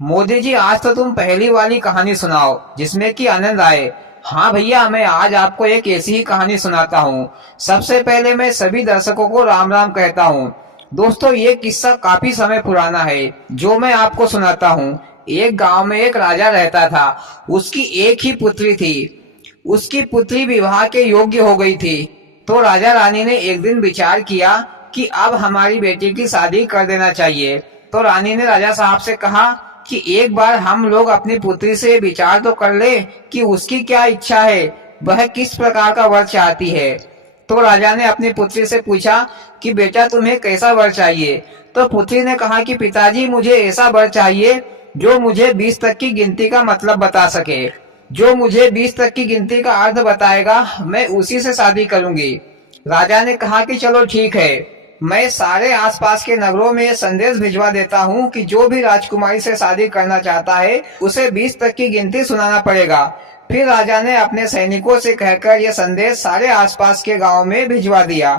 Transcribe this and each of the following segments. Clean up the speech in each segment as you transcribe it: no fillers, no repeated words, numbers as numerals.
मोदी जी, आज तो तुम पहली वाली कहानी सुनाओ जिसमें कि आनंद आए। हाँ भैया, मैं आज आपको एक ऐसी ही कहानी सुनाता हूँ। सबसे पहले मैं सभी दर्शकों को राम राम कहता हूँ। दोस्तों, ये किस्सा काफी समय पुराना है जो मैं आपको सुनाता हूँ। एक गांव में एक राजा रहता था। उसकी एक ही पुत्री थी। उसकी पुत्री विवाह के योग्य हो गई थी। तो राजा रानी ने एक दिन विचार किया कि अब हमारी बेटी की शादी कर देना चाहिए। तो रानी ने राजा साहब से कहा कि एक बार हम लोग अपनी पुत्री से विचार तो कर ले कि उसकी क्या इच्छा है, वह किस प्रकार का वर चाहती है। तो राजा ने अपनी पुत्री से पूछा कि बेटा, तुम्हें कैसा वर चाहिए। तो पुत्री ने कहा कि पिताजी, मुझे ऐसा वर चाहिए जो मुझे 20 तक की गिनती का मतलब बता सके। जो मुझे 20 तक की गिनती का अर्थ बताएगा, मैं उसी से शादी करूंगी। राजा ने कहा कि चलो ठीक है, मैं सारे आसपास के नगरों में संदेश भिजवा देता हूँ कि जो भी राजकुमारी से शादी करना चाहता है उसे 20 तक की गिनती सुनाना पड़ेगा। फिर राजा ने अपने सैनिकों से कहकर यह संदेश सारे आसपास के गांव में भिजवा दिया।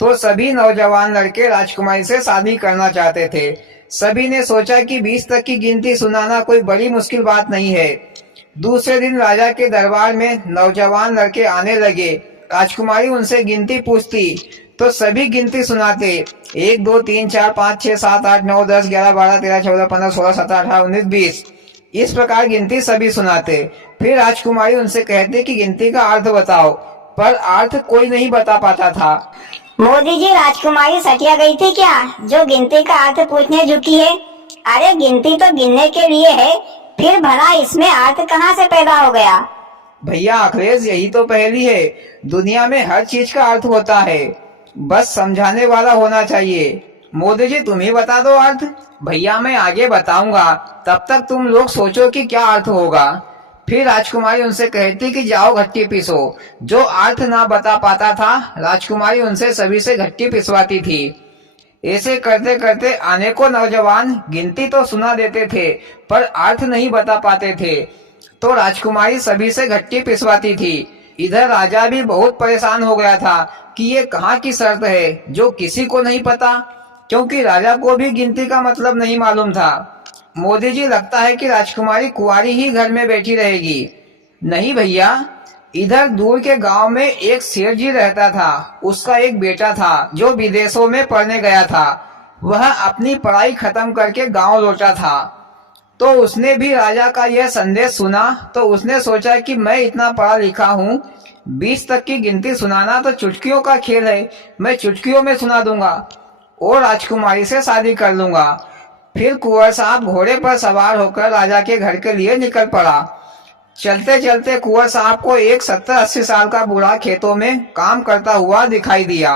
तो सभी नौजवान लड़के राजकुमारी से शादी करना चाहते थे। सभी ने सोचा कि 20 तक की गिनती सुनाना कोई बड़ी मुश्किल बात नहीं है। दूसरे दिन राजा के दरबार में नौजवान लड़के आने लगे। राजकुमारी उनसे गिनती पूछती तो सभी गिनती सुनाते। 1 2 3 4 5 6 7 8 9 10 11 12 13 14 15 16 17 18 19 20, इस प्रकार गिनती सभी सुनाते। फिर राजकुमारी उनसे कहते कि गिनती का अर्थ बताओ, पर अर्थ कोई नहीं बता पाता था। मोदी जी, राजकुमारी सटिया गई थी क्या जो गिनती का अर्थ पूछने झुकी है? अरे गिनती तो गिनने के लिए है, फिर भला इसमें अर्थ कहाँ से पैदा हो गया? भैया अखिलेश, यही तो पहेली है। दुनिया में हर चीज का अर्थ होता है, बस समझाने वाला होना चाहिए। मोदी जी, तुम ही बता दो अर्थ। भैया मैं आगे बताऊंगा, तब तक तुम लोग सोचो कि क्या अर्थ होगा। फिर राजकुमारी उनसे कहती कि जाओ घट्टी पीसो। जो अर्थ ना बता पाता था, राजकुमारी उनसे सभी से घट्टी पिसवाती थी। ऐसे करते करते अनेकों नौजवान गिनती तो सुना देते थे, पर अर्थ नहीं बता पाते थे। तो राजकुमारी सभी से घट्टी पिसवाती थी। इधर राजा भी बहुत परेशान हो गया था कि ये कहाँ की शर्त है जो किसी को नहीं पता, क्योंकि राजा को भी गिनती का मतलब नहीं मालूम था। मोदी जी, लगता है कि राजकुमारी कुंवारी ही घर में बैठी रहेगी। नहीं भैया, इधर दूर के गांव में एक सेठ जी रहता था। उसका एक बेटा था जो विदेशों में पढ़ने गया था। वह अपनी पढ़ाई खत्म करके गांव लौटा था। तो उसने भी राजा का यह संदेश सुना। तो उसने सोचा कि मैं इतना पढ़ा लिखा हूँ, 20 तक की गिनती सुनाना तो चुटकियों का खेल है, मैं चुटकियों में सुना दूंगा और राजकुमारी से शादी कर लूंगा। फिर कुंवर साहब घोड़े पर सवार होकर राजा के घर के लिए निकल पड़ा। चलते चलते कुंवर साहब को एक 70-80 साल का बूढ़ा खेतों में काम करता हुआ दिखाई दिया।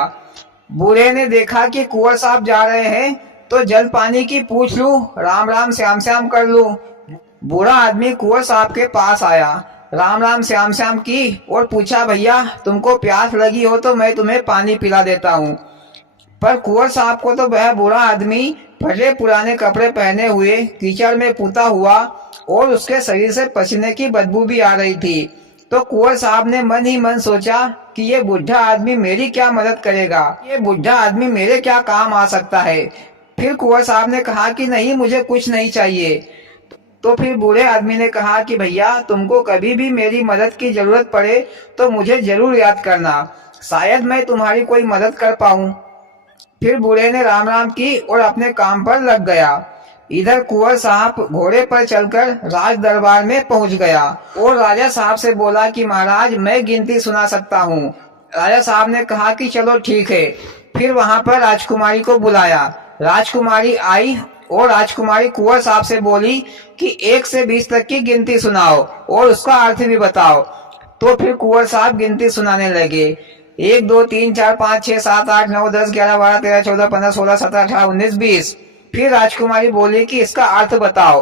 बूढ़े ने देखा कि कुंवर साहब जा रहे हैं, तो जल पानी की पूछ लूं, राम राम श्याम श्याम कर लूं। बूढ़ा आदमी कुंवर साहब के पास आया, राम राम श्याम श्याम की और पूछा, भैया तुमको प्यास लगी हो तो मैं तुम्हें पानी पिला देता हूँ। पर कुंवर साहब को तो वह बूढ़ा आदमी फटे पुराने कपड़े पहने हुए, कीचड़ में पुता हुआ और उसके शरीर से पसीने की बदबू भी आ रही थी। तो कुंवर साहब ने मन ही मन सोचा कि ये बुढ़ा आदमी मेरी क्या मदद करेगा, ये बुढ़ा आदमी मेरे क्या काम आ सकता है। फिर कुंवर साहब ने कहा कि नहीं, मुझे कुछ नहीं चाहिए। तो फिर बूढ़े आदमी ने कहा कि भैया, तुमको कभी भी मेरी मदद की जरूरत पड़े तो मुझे जरूर याद करना, शायद मैं तुम्हारी कोई मदद कर पाऊं। फिर बूढ़े ने राम राम की और अपने काम पर लग गया। इधर कुंवर साहब घोड़े पर चलकर राज दरबार में पहुंच गया और राजा साहब से बोला कि महाराज, मैं गिनती सुना सकता हूँ। राजा साहब ने कहा कि चलो ठीक है। फिर वहां पर राजकुमारी को बुलाया। राजकुमारी आई और राजकुमारी कुंवर साहब से बोली कि 1 से 20 तक की गिनती सुनाओ और उसका अर्थ भी बताओ। तो फिर कुंवर साहब गिनती सुनाने लगे। 1 2 3 4 5 6 7 8 9 10 11 12 13 14 15 16 17 18 19 20। फिर राजकुमारी बोली कि इसका अर्थ बताओ,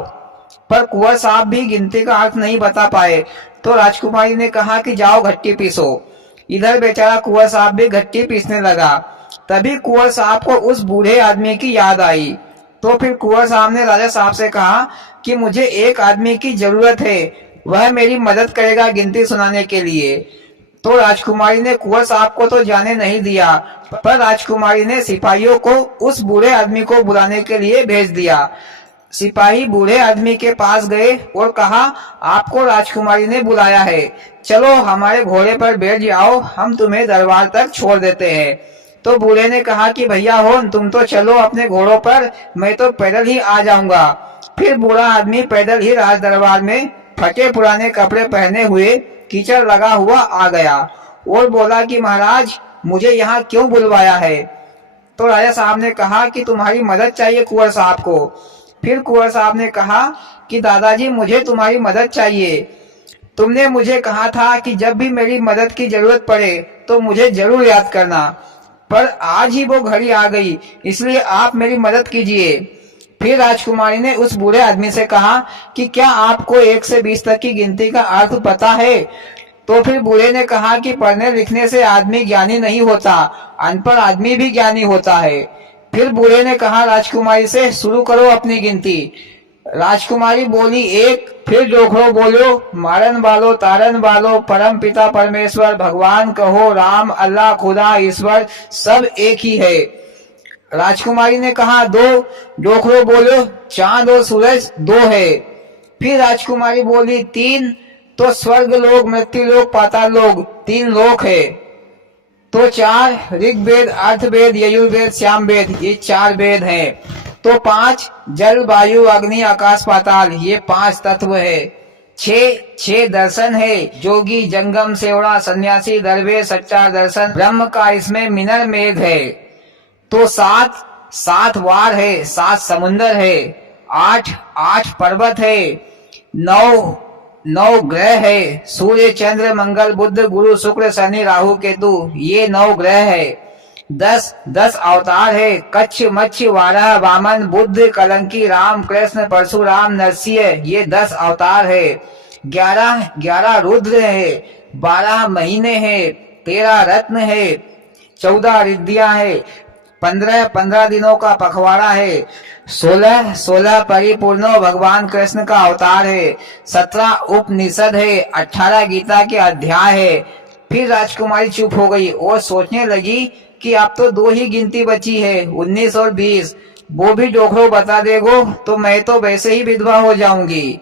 पर कुंवर साहब भी गिनती का अर्थ नहीं बता पाए। तो राजकुमारी ने कहा कि जाओ घट्टी पीसो। इधर बेचारा कुंवर साहब भी घट्टी पीसने लगा। तभी कुंवर साहब को उस बूढ़े आदमी की याद आई। तो फिर कुंवर साहब ने राजा साहब से कहा कि मुझे एक आदमी की जरूरत है, वह मेरी मदद करेगा गिनती सुनाने के लिए। तो राजकुमारी ने कुंवर साहब को तो जाने नहीं दिया, पर राजकुमारी ने सिपाहियों को उस बूढ़े आदमी को बुलाने के लिए भेज दिया। सिपाही बूढ़े आदमी के पास गए और कहा, आपको राजकुमारी ने बुलाया है, चलो हमारे घोड़े पर बैठ जाओ, हम तुम्हें दरबार तक छोड़ देते हैं। तो बूढ़े ने कहा कि भैया हो, तुम तो चलो अपने घोड़ों पर, मैं तो पैदल ही आ जाऊंगा। फिर बूढ़ा आदमी पैदल ही राज दरबार में फटे पुराने कपड़े पहने हुए कीचड़ लगा हुआ आ गया और बोला कि महाराज, मुझे यहाँ क्यों बुलवाया है? तो राजा साहब ने कहा कि तुम्हारी मदद चाहिए कुंवर साहब को। फिर कुंवर साहब ने कहा कि दादाजी, मुझे तुम्हारी मदद चाहिए। तुमने मुझे कहा था कि जब भी मेरी मदद की जरूरत पड़े तो मुझे जरूर याद करना, पर आज ही वो घड़ी आ गई, इसलिए आप मेरी मदद कीजिए। फिर राजकुमारी ने उस बूढ़े आदमी से कहा कि क्या आपको 1 से 20 तक की गिनती का अर्थ पता है? तो फिर बूढ़े ने कहा कि पढ़ने लिखने से आदमी ज्ञानी नहीं होता, अनपढ़ आदमी भी ज्ञानी होता है। फिर बूढ़े ने कहा राजकुमारी से, शुरू करो अपनी गिनती। राजकुमारी बोली 1। फिर जोखड़ो बोलो, मारन वालो तारन वालो, परम पिता परमेश्वर, भगवान कहो, राम, अल्लाह, खुदा, ईश्वर सब एक ही है। राजकुमारी ने कहा 2। जोखड़ो बोलो, चांद और सूरज 2 है। फिर राजकुमारी बोली 3। तो स्वर्ग लोक, मृत्यु लोक, पाताल लोक 3 लोक है। तो 4। ऋग्वेद, अर्थवेद, यजुर्वेद, सामवेद ये 4 वेद हैं। तो 5। जल, वायु, अग्नि, आकाश, पाताल ये 5 तत्व है। 6 दर्शन है, जोगी, जंगम, सेवड़ा, सन्यासी, दरवेश, सच्चा दर्शन, ब्रह्म का इसमें मिनर मेघ है। तो 7 वार है, 7 समुंदर है। 8 पर्वत है। 9 ग्रह है, सूर्य, चंद्र, मंगल, बुध, गुरु, शुक्र, शनि, राहु, केतु ये 9 ग्रह है। 10 अवतार है, कच्छ, मच्छ, वाराह, वामन, बुद्ध, कलंकी, राम, कृष्ण, परशुराम, नरसिंह ये 10 अवतार है। 11 रुद्र है, 12 महीने है, 13 रत्न है, 14 रिद्धियां है, 15 दिनों का पखवाड़ा है, 16 परिपूर्ण भगवान कृष्ण का अवतार है, 17 उपनिषद है, 18 गीता के अध्याय है। फिर राजकुमारी चुप हो गई और सोचने लगी कि अब तो 2 ही गिनती बची है, 19 और 20। वो भी डोखरो बता देगो तो मैं तो वैसे ही विधवा हो जाऊंगी।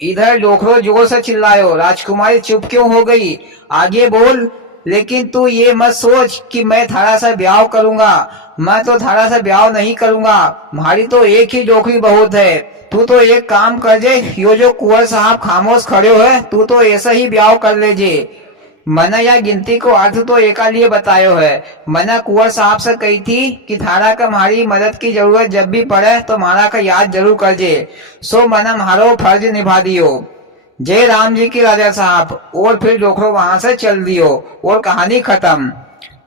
इधर डोखरो जोर से चिल्लायो, राजकुमारी चुप क्यों हो गई? आगे बोल, लेकिन तू ये मत सोच कि मैं थारा से ब्याह करूंगा, मैं तो थारा से ब्याह नहीं करूंगा, हमारी तो एक ही डोकरी बहुत है। तू तो एक काम कर जे, यो जो कुंवर साहब खामोश खड़े हो है, तू तो ऐसा ही ब्याह कर ले जे। मैंने यह गिनती को अर्थ तो एका लिए बतायो है। मैंने कुंवर साहब से कही थी कि थारा का हमारी मदद की जरूरत जब भी पड़े तो हमारा का याद जरूर कर जे। सो मैंने हमारो फर्ज निभा दियो। जय राम जी की राजा साहब। और फिर डोखरो वहां से चल दियो और कहानी खत्म।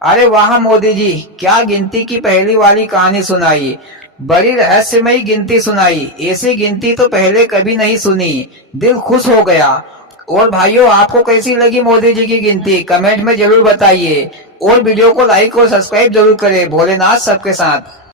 अरे वाह मोदी जी, क्या गिनती की पहली वाली कहानी सुनाई, बड़ी रहस्यमयी गिनती सुनाई। ऐसी गिनती तो पहले कभी नहीं सुनी, दिल खुश हो गया। और भाइयों, आपको कैसी लगी मोदी जी की गिनती कमेंट में जरूर बताइए और वीडियो को लाइक और सब्सक्राइब जरूर करें। भोलेनाथ सबके साथ।